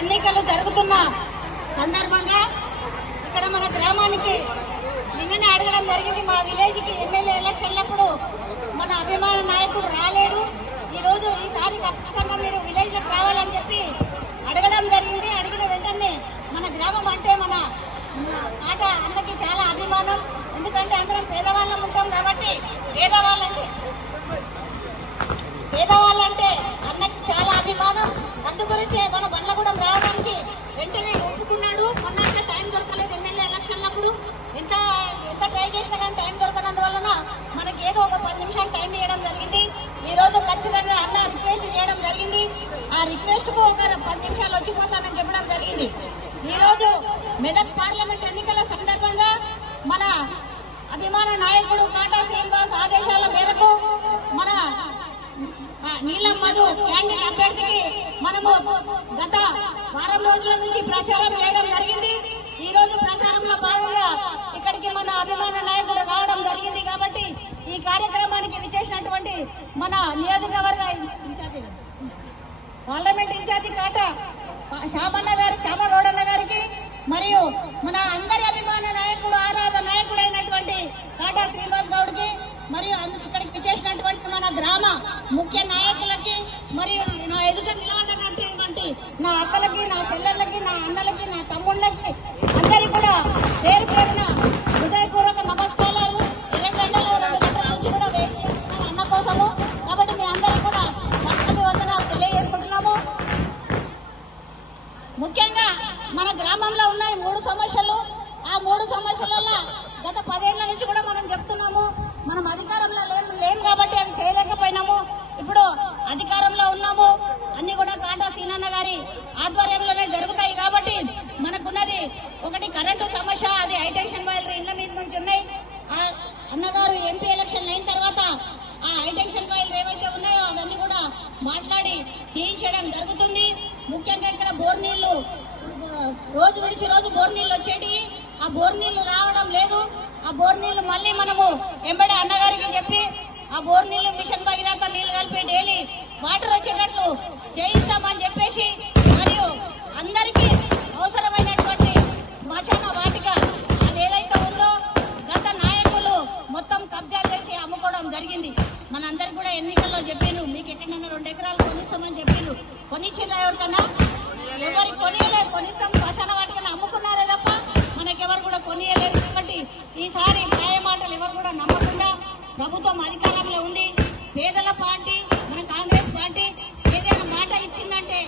ఎన్నికలు జరుగుతున్న సందర్భంగా ఇక్కడ మన గ్రామానికి నిన్ననే అడగడం జరిగింది. మా విలేజ్ కి ఎమ్మెల్యే ఎలక్షన్లప్పుడు మన అభిమాన నాయకుడు రాలేడు, ఈ రోజు ఈసారి ఖచ్చితంగా మీరు విలేజ్ లకు రావాలని చెప్పి అడగడం జరిగింది. అడిగిన వెంటనే మన గ్రామం అంటే మన ఆట అందరికీ చాలా అభిమానం. ఎందుకంటే అందరం పేదవాళ్ళం ఉంటాం కాబట్టి పేదవాళ్ళంటే అన్నకి చాలా అభిమానం. అందుగురించే మన బండ్లగూడెం రావడానికి వెంటనే ఒప్పుకున్నాడు. మొన్న టైం దొరకలేదు ఎమ్మెల్యే ఎలక్షన్లప్పుడు, ఎంత ట్రై చేసినా కానీ టైం దొరకనందువలన మనకి ఏదో ఒక 10 నిమిషాలు టైం ఇవ్వడం జరిగింది. ఈ రోజు ఖచ్చితంగా అన్న రిక్వెస్ట్ చేయడం జరిగింది. ఆ రిక్వెస్ట్ కు ఒక 10 నిమిషాలు వచ్చిపోతానని చెప్పడం జరిగింది. ఈ రోజు మెదక్ పార్లమెంట్ ఎన్నికల సందర్భంగా మన అభిమాన నాయకుడు కాటా శ్రీనివాస్ ఆదేశాల మేరకు మన నీలం మధు క్యాండిడేట్ అభ్యర్థికి మనము గత వారం రోజుల నుంచి ప్రచారం చేయడం జరిగింది. ఈ రోజు ప్రచారంలో భాగంగా ఇక్కడికి మన అభిమాన నాయకుడు రావడం జరిగింది. కాబట్టి ఈ కార్యక్రమానికి విచ్చేసినటువంటి మన నియోజకవర్గ పార్లమెంట్ ఇన్ఛార్జి కాటా శ్యామగౌడన్న గారికి మరియు మన అందరి అభిమాన నాయకుడు ఆరాధ నాయకుడైనటువంటి కాటా శ్రీనివాస్ గౌడ్కి మరియు ఇక్కడికి విచ్చేసినటువంటి మన గ్రామ ముఖ్య నాయకులకి మరియు నా ఎదుట నిలబడినటువంటి నా అక్కలకి, నా చెల్లెళ్ళకి, నా అన్నలకి, నా తమ్ముళ్ళకి అందరికీ కూడా పేరు పేరున హృదయపూర్వక నమస్కారాలు. 2 గంటల నుంచి కూడా వేసి అన్న కోసము. కాబట్టి మీ అందరూ కూడా వందనాలు తెలియజేసుకుంటున్నాము. ముఖ్యంగా మన గ్రామంలో ఉన్నాయి 3 సమస్యలు. ఆ 3 సమస్యలలో గత 10 ఏళ్ల నుంచి కూడా మనం చెప్తున్నాము. మనం అధికారంలో లేము కాబట్టి అవి చేయలేకపోయినాము. ఇప్పుడు అధికారంలో ఉన్నాము. అన్ని కూడా కాటా సీనన్న గారి ఆధ్వర్యంలోనే జరుగుతాయి. కాబట్టి మనకున్నది ఒకటి కరెంటు సమస్య, అది హైటెన్షన్ వైర్లు ఇళ్ల మీద నుంచి ఉన్నాయి. అన్నగారు ఎంపీ ఎలక్షన్ అయిన తర్వాత ఆ హైటెన్షన్ వైర్లు ఏవైతే ఉన్నాయో అవన్నీ కూడా మాట్లాడి తీయించడం జరుగుతుంది. ముఖ్యంగా ఇక్కడ బోర్ నీళ్లు రోజు విడిచి రోజు బోర్ నీళ్లు వచ్చేటి, ఆ బోర్ నీళ్లు రావడం లేదు. ఆ బోర్ నీళ్లు మళ్ళీ మనము ఎంబడి అన్నగారికి చెప్పి ఆ బోర్ నీళ్లు మిషన్ భగీరథ నీళ్లు కలిపి డైలీ వాటర్ వచ్చేటట్లు చేయిస్తామని చెప్పేసి, మరియు అందరికీ అవసరమైనటువంటి శ్మశాన వాటిక అది ఏదైతే ఉందో గత నాయకులు మొత్తం కబ్జా చేసి అమ్ముకోవడం జరిగింది. మనందరికి కూడా ఎన్నికల్లో చెప్పిండు, మీకు ఎక్కడైనా 2 ఎకరాలు కొనిస్తామని చెప్పిండు. కొనిచ్చిండ్రా ఎవరికన్నా? ఎవరికి కొనియలేదు. కొనిస్తాం శ్మశాన వాటికన్నా అమ్ముకున్నారే తప్ప మనకెవరు కూడా కొనియలేదు. కాబట్టి ఈసారి మాయ మాటలు ఎవరు కూడా నమ్మకుండా ప్రభుత్వం అధికారంలో ఉంది. పేదల పార్టీ మన కాంగ్రెస్ పార్టీ ఏదైనా మాట ఇచ్చిందంటే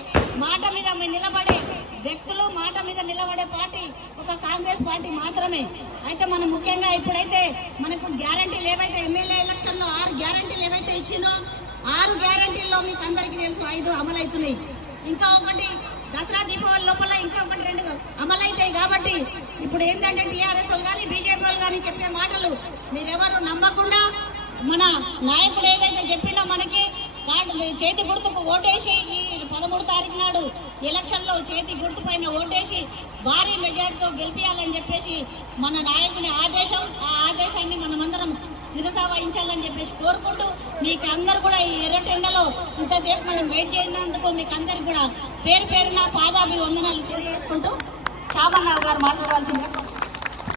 మాట మీద నిలబడే వ్యక్తులు, మాట మీద నిలబడే పార్టీ ఒక కాంగ్రెస్ పార్టీ మాత్రమే. అయితే మనం ముఖ్యంగా ఇప్పుడైతే మనకు గ్యారంటీలు ఏవైతే ఎమ్మెల్యే ఎలక్షన్ లో 6 గ్యారంటీలు ఏవైతే ఇచ్చిందో 6 గ్యారంటీల్లో మీకు అందరికీ తెలుసు 5 అమలవుతున్నాయి. ఇంకా ఒకటి దసరా దీపావళి లోపల ఇంకా ఒకటి 2 అమలైతాయి. కాబట్టి ఇప్పుడు ఏంటంటే టీఆర్ఎస్ వాళ్ళు కానీ బీజేపీ వాళ్ళు కానీ చెప్పే మాటలు మీరెవరు నమ్మకుండా మన నాయకుడు ఏదైతే చెప్పినా మనకి చేతి గుర్తుకు ఓటేసి ఈ 13 తారీఖు నాడు ఎలక్షన్ లో చేతి గుర్తు పైన ఓటేసి భారీ మెజార్టీతో గెలిపించాలని చెప్పేసి మన నాయకుని ఆదేశం. ఆ ఆదేశాన్ని మనమందరం శిరస వహించాలని చెప్పేసి కోరుకుంటూ మీకు అందరు కూడా ఈ ఎర్రటెండలో ఇంతసేపు మనం వెయిట్ చేసినందుకు మీకు అందరికి కూడా పేరు పేరున పాదాభి వందనాలు తెలియజేసుకుంటూ శ్యామన్న గారు మాట్లాడాల్సిందిగా